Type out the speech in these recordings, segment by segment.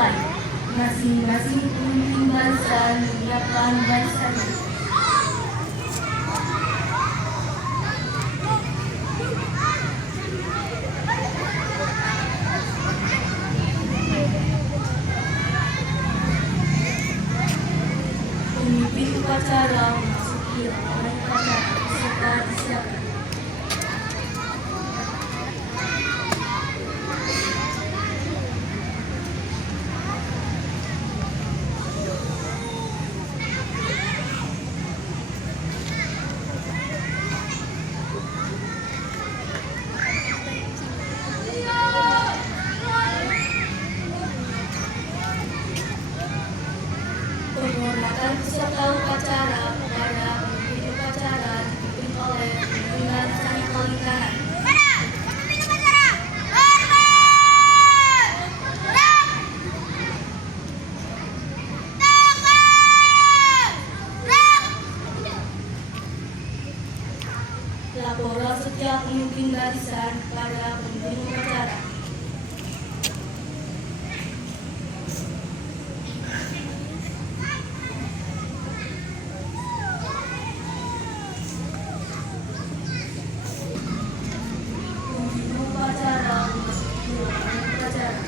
dimulai. Masing-masing pemimpin barisan menyiapkan barisannya. Pemimpin upacara memasuki lapangan upacara serta disiapkan. Penghormatan peserta upacara kepada pemimpin upacara dipimpin oleh pimpinan Sani Pelitanan. Laporan setiap pemimpin barisan kepada pemimpin upacara. Pemimpin upacara memasuki lapangan upacara.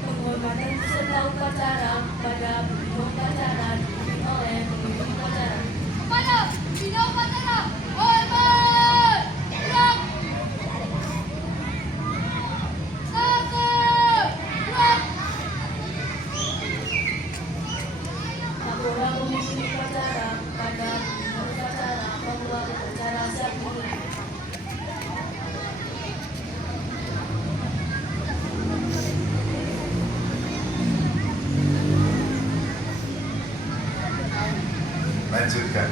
Penghormatan peserta upacara kepada pemimpin upacara dipimpin oleh pemimpin upacara. Kepada pembina upacara, hormat! Gerak! Takut! Gerak! Laporan pemimpin upacara kepada pemimpin upacara bahwa upacara siap dimulai. Lanjutkan.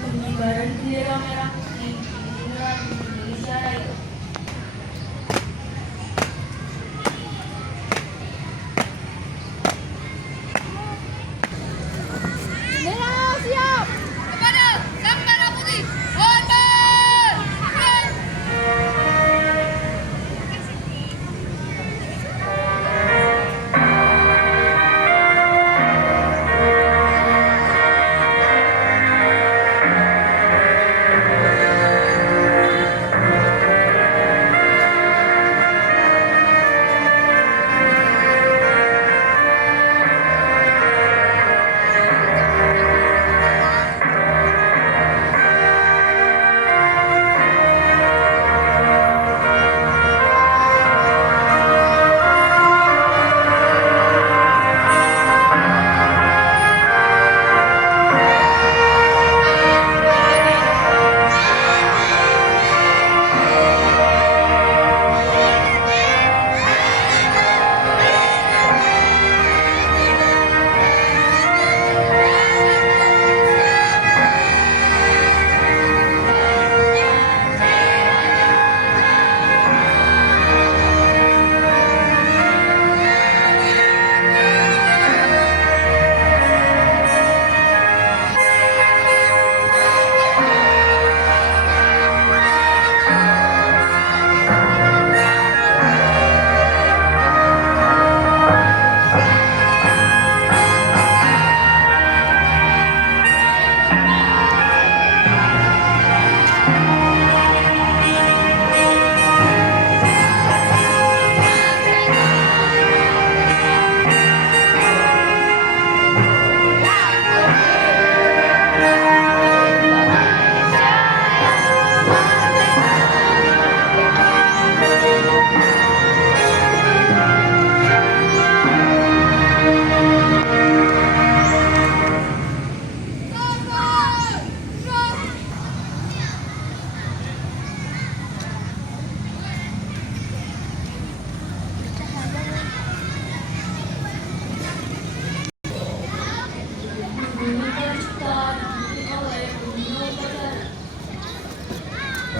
Pengibaran bendera merah putih dimulai di Indonesia Raya. Bendera siap! Kepada Sang Merah Putih, hormat! Gerak!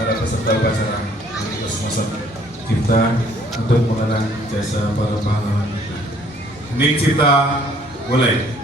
para peserta upacara Komunitas Masa Cipta untuk mengenang jasa para pahlawan kita. Hening Cipta, mulai.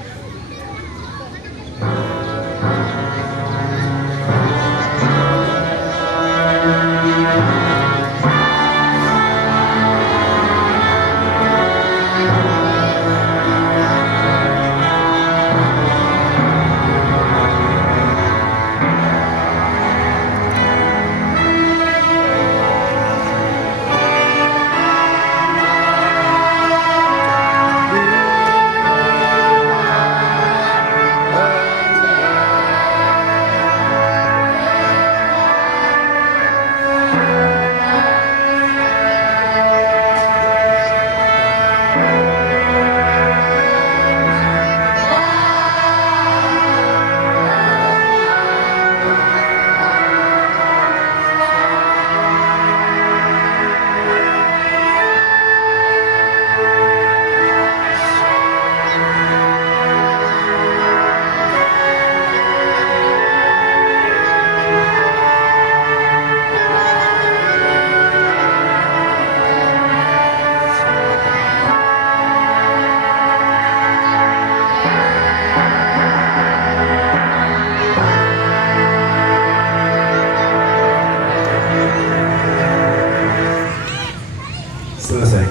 Selesai.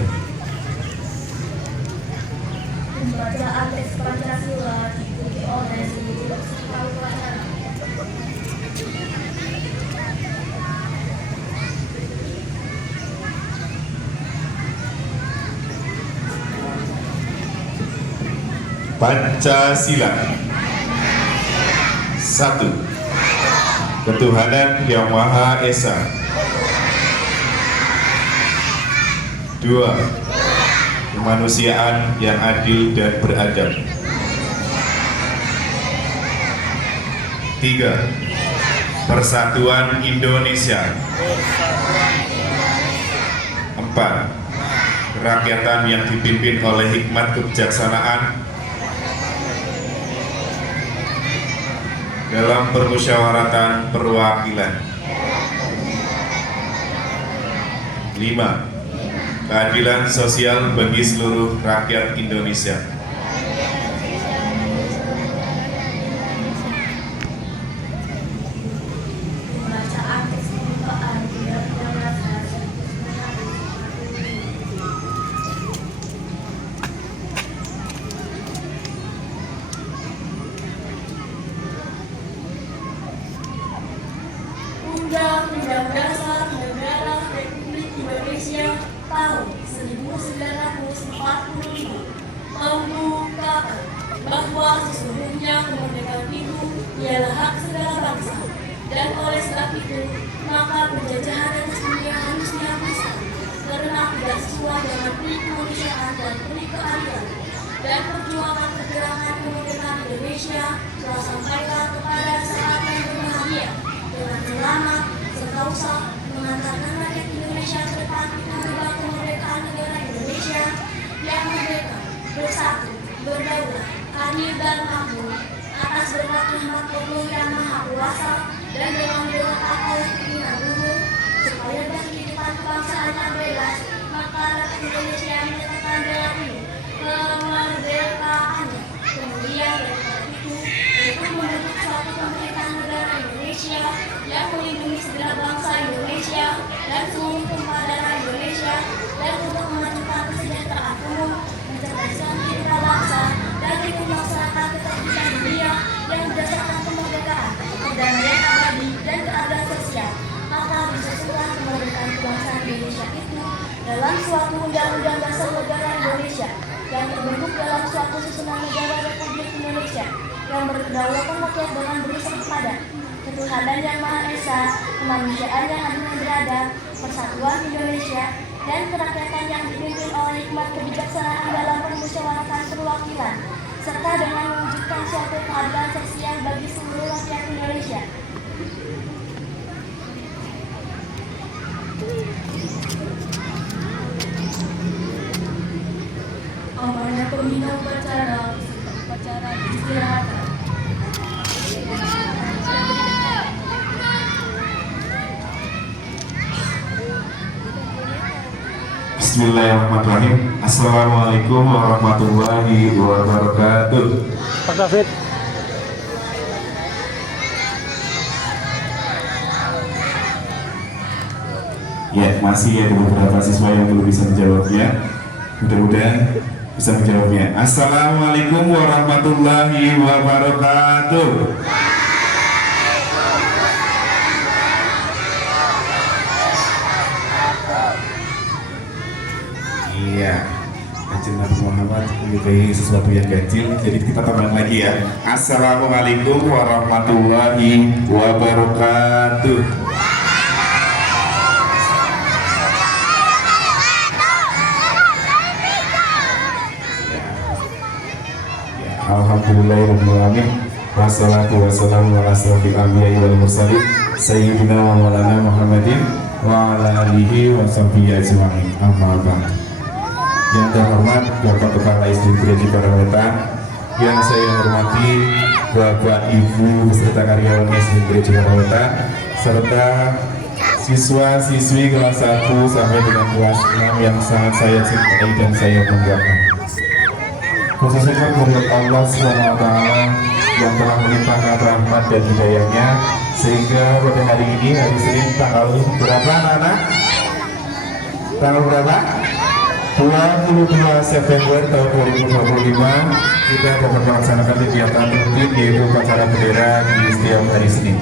Pembacaan teks Pancasila diikuti oleh seluruh peserta upacara. Pancasila. 1. Ketuhanan Yang Maha Esa. 2. Kemanusiaan yang adil dan beradab. 3. Persatuan Indonesia. 4. Kerakyatan yang dipimpin oleh hikmat kebijaksanaan dalam permusyawaratan perwakilan. 5. Keadilan sosial bagi seluruh rakyat Indonesia. Pembacaan teks pembukaan Undang-Undang Dasar 1945. Undang-Undang Dasar Negara Republik Indonesia tahun 1945 membukakan bahwa sesungguhnya kemerdekaan itu ialah hak segala bangsa, dan oleh sebab itu maka penjajahan atas dunia harus dihapuskan karena tidak sesuai dengan peri kemanusiaan dan peri keadilan, dan perjuangan pergerakan kemerdekaan Indonesia telah sampaikan kepada saat yang berbahagia dengan selamat sekausa mengantarkan rakyat Indonesia ke depan mengemban kemerdekaan negara Indonesia yang merdeka, bersatu, berdaulat, adil dan makmur atas berkat rahmat Allah yang Maha Kuasa dan dengan diletakkan oleh pimpinan umum supaya bagi kehidupan kebangsaan yang bebas, maka rakyat Indonesia menyatakan dengan ini kemerdekaannya. Kemudian daripada itu untuk membentuk suatu pemerintahan negara Indonesia yang melindungi segenap bangsa Indonesia dan seluruh tumpah darah Indonesia, dan untuk memajukan kesejahteraan umum, mencerdaskan kehidupan bangsa, dan ikut melaksanakan ketertiban dunia yang berdasarkan kemerdekaan, perdamaian abadi, dan keadilan sosial. Maka disusunlah kemerdekaan kebangsaan Indonesia itu dalam suatu undang-undang dasar negara Indonesia yang terbentuk dalam suatu susunan negara Republik Indonesia yang berkedaulatan rakyat dengan berusaha kepada ketuhanan yang Maha Esa, kemanusiaan yang adil dan beradab, persatuan Indonesia, dan kerakyatan yang dipimpin oleh hikmat kebijaksanaan dalam permusyawaratan perwakilan, serta dengan mewujudkan suatu keadilan sosial bagi seluruh rakyat Indonesia. Amanah pembina upacara istirahat. Bismillahirrahmanirrahim. Assalamualaikum warahmatullahi wabarakatuh. Pak David. Ya, masih ada beberapa siswa yang belum bisa menjawabnya. Mudah-mudahan bisa menjawabnya. Assalamualaikum warahmatullahi wabarakatuh. Iya, Kanjeng Nabi Muhammad menyukai sesuatu yang ganjil, jadi kita tambah lagi ya. Assalamualaikum warahmatullahi wabarakatuh. Alhamdulillahirrahmanirrahim. Wassalatu wassalamu ala asrofil anbiya'i wal mursalin Sayyidina wa maulana Muhammadin wa ala alihi wa sahbihi ajma'in. Amma ba'd. Yang terhormat Bapak Kepala SDN Gereja Parawetan, yang saya hormati Bapak Ibu beserta karyawan SDN Gereja Parawetan, serta siswa-siswi kelas 1 sampai dengan kelas 6 yang sangat saya cintai dan saya banggakan. Khususnya menurut Allah SWT yang telah melimpahkan rahmat dan hidayahnya, sehingga pada hari ini, hari Senin, tanggal berapa anak-anak? Tanggal berapa? 22 September tahun 2025 kita dapat melaksanakan kegiatan rutin, yaitu upacara bendera di setiap hari Senin.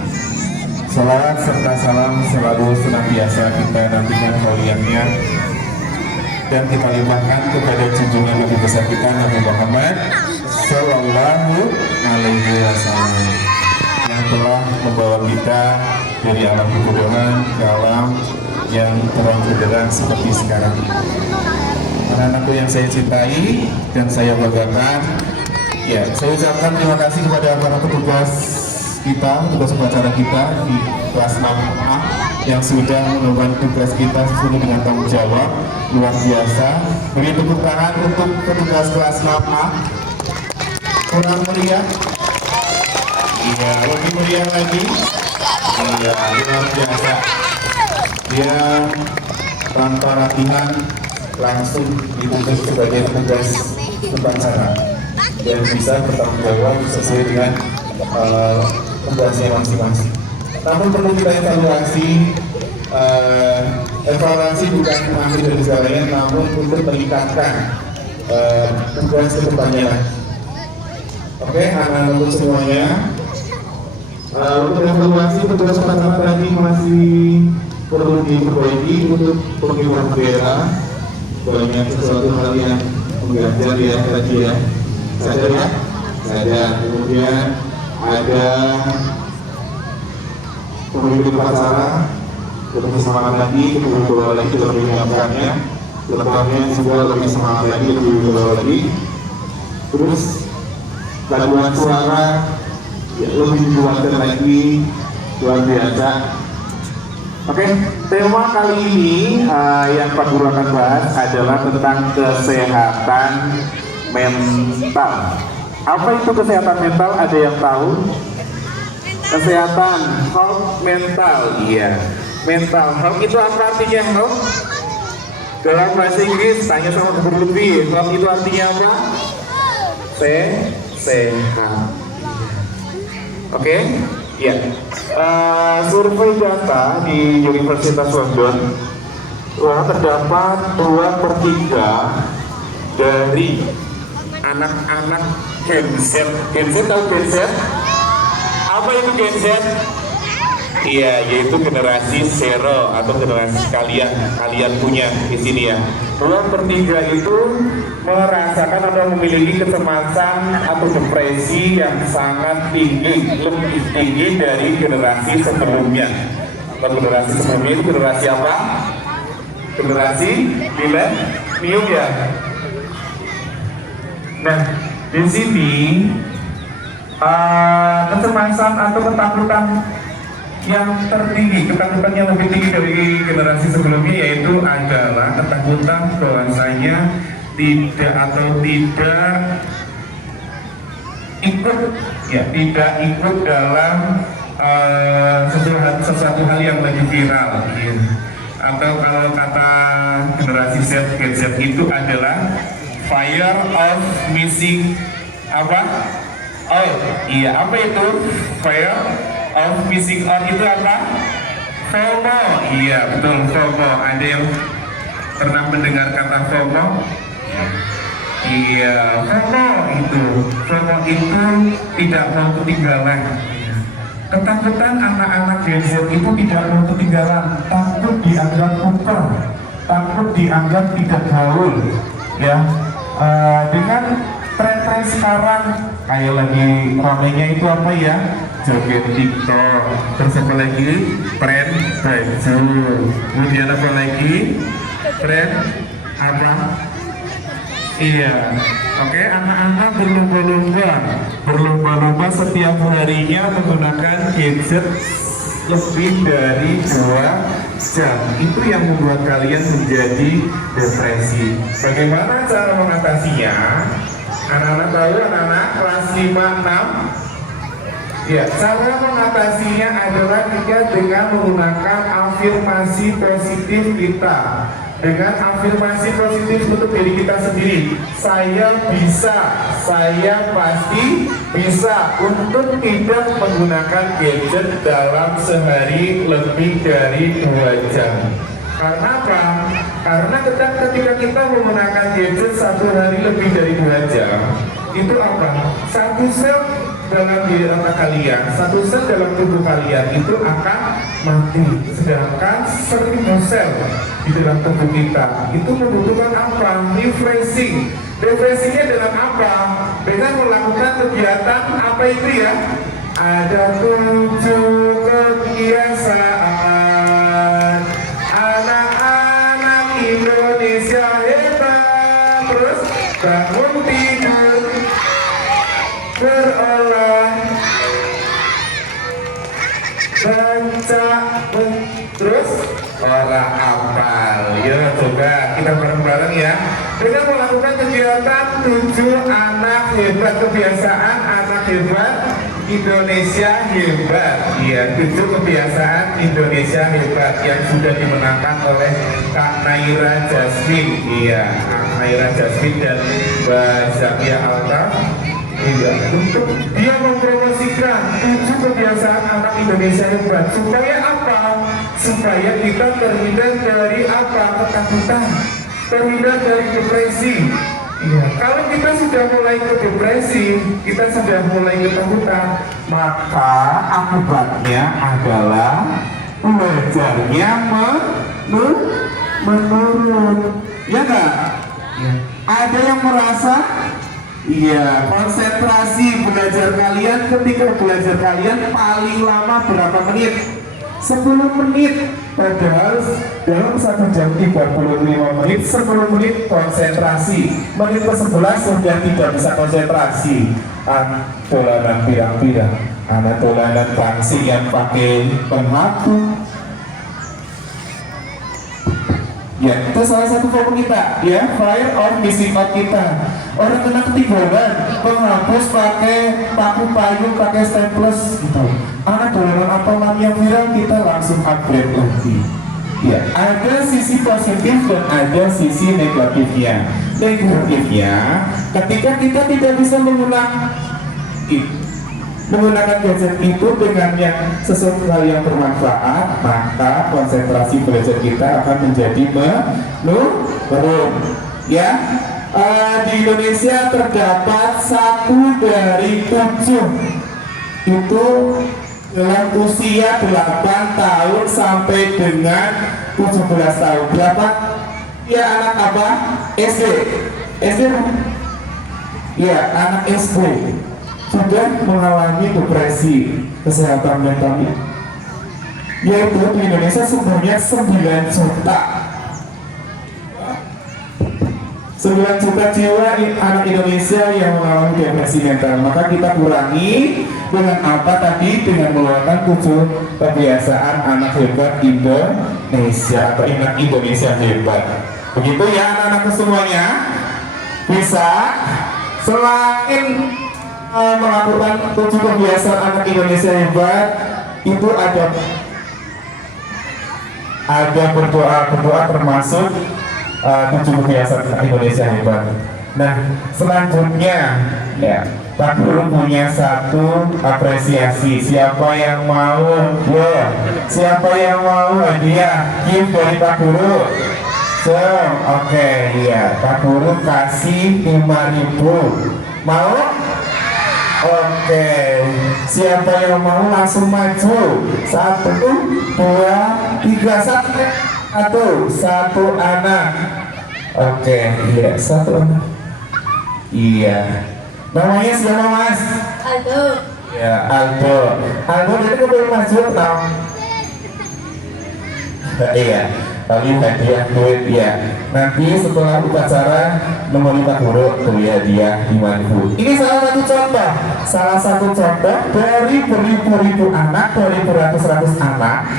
Salawat serta salam selalu senantiasa kita nantikan kemuliaannya dan kita limpahkan kepada junjungan Nabi besar kita Nabi Muhammad Sallallahu Alaihi Wasallam yang telah membawa kita dari alam kebodohan ke alam yang terang benderang seperti sekarang. Anak-anakku yang saya cintai dan saya banggakan, ya, saya ucapkan terima kasih kepada para petugas kita, petugas upacara kita di kelas 6A yang sudah mengemban tugas kita sesuai dengan tanggung jawab luar biasa. Beri tepuk tangan untuk petugas kelas 6A. Kurang meriah? Iya, lebih meriah lagi. Iya, luar biasa. Dia tanpa latihan langsung ditunjuk sebagai petugas upacara dan bisa bertanggung jawab sesuai dengan tugasnya masing-masing. Namun perlu kita evaluasi bukan mengambil dari segalanya, namun untuk meningkatkan tugas kedepannya. Oke, anak-anak semuanya, untuk evaluasi petugas upacara tadi masih perlu diperbaiki untuk pengibaran bendera. Banyak sesuatu hal yang mengganjal ya tadi ya. Sadar ya? Sadar. Kemudian ada pemimpin upacara lebih semangat lagi, lebih bawah lagi dalam menyiapkannya. Lengkapnya juga lebih semangat lagi, lebih bawah lagi. Terus paduan suara ya, lebih dikuatkan lagi, luar biasa. Oke, tema kali ini yang Pak Guru akan bahas adalah tentang kesehatan mental. Apa itu kesehatan mental? Ada yang tahu? Kesehatan health mental, iya. Mental health itu apa artinya health? Dalam bahasa Inggris, tanya sama Guru Lutfi, health itu artinya apa? Sehat. Oke, ya. Survei data di Universitas London terdapat 2/3 dari anak-anak Gen Z. Gen Z tahu Gen Z? Apa itu Gen Z? Iya, yaitu generasi zero atau generasi kalian punya di sini ya. 2/3 itu merasakan atau memiliki kecemasan atau depresi yang sangat tinggi, lebih tinggi dari generasi sebelumnya. Atau generasi sebelumnya itu generasi apa? Generasi milenium ya. Nah, di sini kecemasan atau ketakutan yang tertinggi, ketakutan yang lebih tinggi dari generasi sebelumnya yaitu adalah ketakutan bahwasanya tidak ikut dalam sesuatu hal yang lagi viral, atau kalau kata generasi Z, Gen Z itu adalah fire of missing apa? Oh iya, apa itu? Fire of missing out itu apa? FOMO. Iya betul, FOMO. Ada yang pernah mendengar kata FOMO? Iya, FOMO itu tidak mau ketinggalan. Ketakutan anak-anak Gen Z itu tidak mau ketinggalan, takut dianggap kuper, takut dianggap tidak gaul, ya. Dengan tren-tren sekarang, kayak lagi ramenya itu apa ya? Joget TikTok, terus apa lagi? Tren baju, kemudian apa lagi? Tren apa? Iya, oke, anak-anak berlomba-lomba setiap harinya menggunakan gadget lebih dari 2 jam. Itu yang membuat kalian menjadi depresi. Bagaimana cara mengatasinya? Anak-anak tahu, anak-anak kelas 5-6? Ya, cara mengatasinya adalah dengan menggunakan afirmasi positif kita. Dengan afirmasi positif untuk diri kita sendiri, saya bisa, saya pasti bisa untuk tidak menggunakan gadget dalam sehari lebih dari 2 jam. Karena apa? Karena ketika kita menggunakan gadget 1 hari lebih dari 2 jam, itu apa? 1 sel dalam diri otak kalian, 1 sel dalam tubuh kalian itu akan mati. Sedangkan 1000 sel di dalam tubuh kita itu membutuhkan apa? Refreshing. Refreshingnya dengan apa? Dengan melakukan kegiatan apa itu ya? Ada 7 kebiasaan anak-anak Indonesia hebat. Terus bangun tidur, berolah, baca, terus orang hafal. Ya coba kita bareng-bareng ya. Dengan melakukan kegiatan 7 anak hebat, kebiasaan anak hebat Indonesia hebat. Iya, 7 kebiasaan Indonesia hebat yang sudah dimenangkan oleh Kak Naira Jasmine. Iya, Kak Naira Jasmine dan Mbak Zakia Alta. Iya, untuk dia mempromosikan 7 kebiasaan anak Indonesia hebat. Supaya apa? Supaya kita terhindar dari apa? Ketakutan, terhindar dari depresi. Iya, kalau kita sudah mulai ke depresi, kita sudah mulai ketakutan, maka akibatnya adalah belajarnya menurun. Ya enggak? Ya. Ada yang merasa iya, konsentrasi belajar kalian ketika belajar kalian paling lama berapa menit? 10 menit. Padahal dalam 1 jam 35 menit, 10 menit konsentrasi. Menit ke-11 sudah tidak bisa konsentrasi. Dolanan pirang-pirang, anak dolanan bangsi yang pakai penghapus. Ya, itu salah satu fokus kita, ya, fire of missing out kita. Orang kena ketinggalan, penghapus pakai paku payung, pakai staples gitu. Anak dolanan apa yang viral, kita langsung upgrade lagi. Ya, ada sisi positif dan ada sisi negatifnya. Negatifnya, ketika kita tidak bisa menggunakan gadget itu dengan yang sesuatu hal yang bermanfaat, maka konsentrasi belajar kita akan menjadi menurun. Ya, di Indonesia terdapat 1 dari 7 itu dalam usia 8 tahun sampai dengan 17 tahun. Berapa? Ya, anak apa? SD. SD? Ya, anak SD sudah mengalami depresi kesehatan mental, yaitu di Indonesia sebenarnya 9 juta 9 juta jiwa anak Indonesia yang mengalami depresi mental. Maka kita kurangi dengan apa tadi? Dengan melakukan 7 kebiasaan anak hebat Indonesia atau anak Indonesia hebat. Begitu ya anak-anakku semuanya. Bisa selain melakukan 7 kebiasaan anak Indonesia hebat, itu ada ada berdoa termasuk 7 kebiasaan Indonesia hebat. Nah, selanjutnya ya, Pak Guru punya satu apresiasi. Siapa yang mau? Ya, siapa yang mau hadiah gift dari Pak Guru? So, oke, ya, Pak Guru kasih 5.000. Mau? Oke, siapa yang mau langsung maju? 1, 2, 3, satu anak. Oke, iya, satu anak. Iya. Namanya siapa, Mas? Aldo. Ya, Aldo. Aldo jadi kembali maju, tau? Iya. Tadi hadiah duit ya. Nanti setelah upacara nomor 5 Guru tuh ya hadiah 5.000. Ini salah satu contoh dari beribu-ribu anak, dari beratus-ratus anak.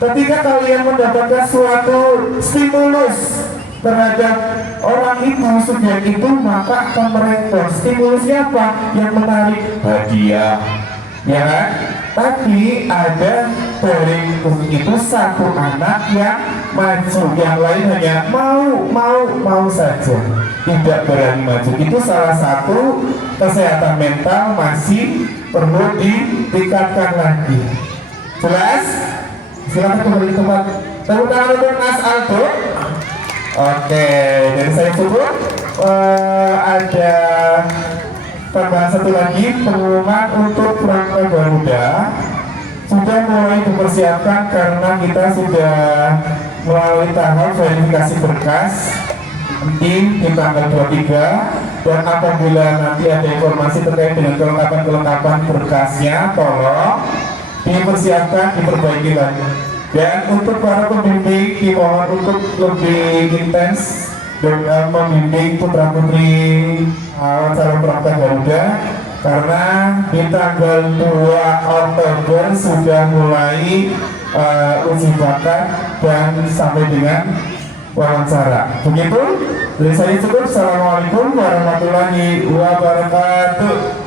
Ketika kalian mendapatkan suatu stimulus terhadap orang itu, subjek itu, maka akan merespon. Stimulusnya apa? Yang menarik hadiah, ya kan? Tapi ada dari itu satu anak yang maju, yang lain hanya mau saja, tidak berani maju. Itu salah satu kesehatan mental masih perlu ditingkatkan lagi. Jelas? Silakan kembali ke tempat. Tepuk tangan untuk Mas Aldo. Oke, dari saya cukup. Ada tambahan satu lagi, pengumuman untuk Pramuka Garuda sudah mulai dipersiapkan karena kita sudah melalui tahap verifikasi berkas nanti di tanggal 23, dan apabila nanti ada informasi terkait dengan kelengkapan berkasnya, tolong dipersiapkan, diperbaiki lagi. Dan untuk para pembimbing dimohon untuk lebih intens dengan membimbing putra-putri calon Pramuka Garuda, karena di tanggal 2 Oktober sudah mulai uji bakat dan sampai dengan wawancara. Begitu dari saya cukup. Assalamualaikum warahmatullahi wabarakatuh.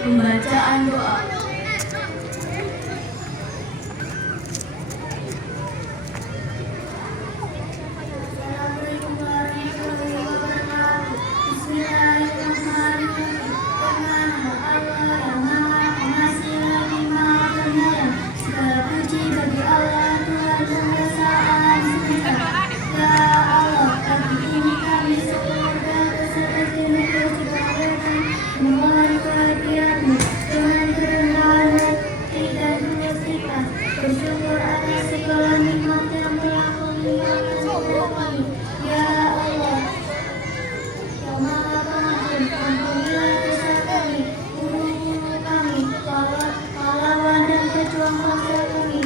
Pembacaan doa. Assalamualaikum warahmatullahi wabarakatuh. Bismillahirrahmanirrahim. Dengan nama Allah yang Maha Pengasih lagi Maha Penyayang. Segala puji bagi Allah Tuhan yang Esa Alam Semesta. Ya Allah, pagi ini kami sekeluarga beserta seluruh keluarga memohon kehadiran-Mu dengan kerendahan hati dan tulus ikhlas. Bersyukur atas segala nikmat yang telah Kau limpahkan kepada kami. Ya Allah, yang Maha Pengampun, ampunilah dosa kami, guru-guru kami, pahlawan dan pejuang bangsa kami,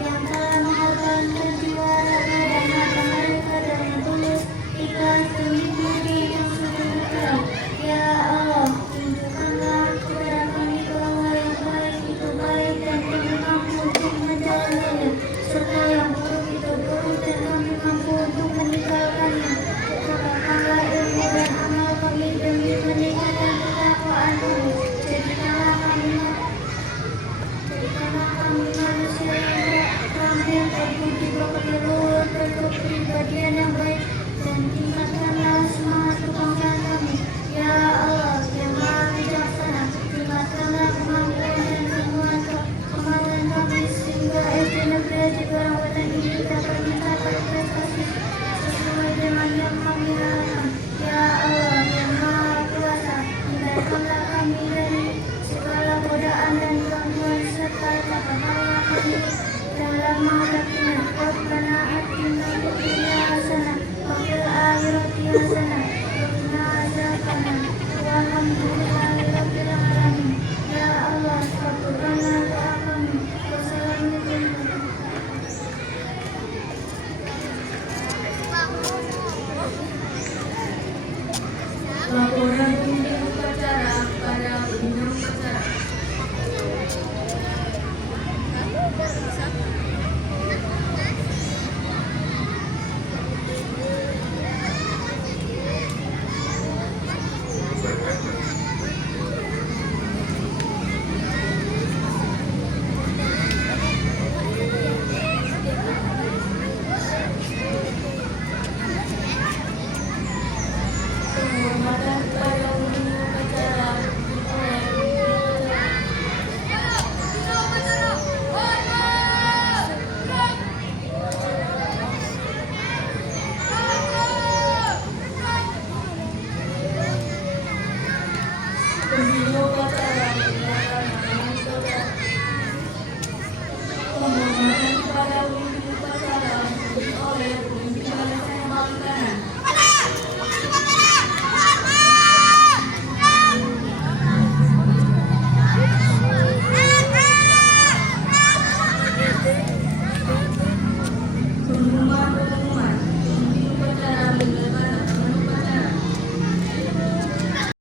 yang telah mengorbankan jiwa, raga, dan harta mereka dengan tulus, ikhlas, demi budi yang sudah. Ya Allah, tunjukkanlah kepada kami bahwa yang baik itu baik dan kami mampu untuk menjalankannya, serta yang buruk itu buruk dan kami mampu untuk meninggalkannya. Tetapkanlah ilmu dan amal kami demi meningkatkan ketakwaan-Mu. Jadikanlah kami manusia yang terampil, terbudi, berkeluar, berkepribadian yang baik, dan tingkatkanlah semangat kebangsaan kami. Ya Allah, yang Maha Bijaksana, tingkatkanlah kemampuan dan kemampuan kami sehingga SD Negeri Haji Barang ini dapat mencapai prestasi sesuai dengan yang kami harapkan. Ya Allah, yang Maha Kuasa, hindarkanlah kami dari segala godaan dan gangguan serta tapakanlah kami dalam menghadapinya. Rabbana atina fid dunya hasanah wa fil akhirati hasanah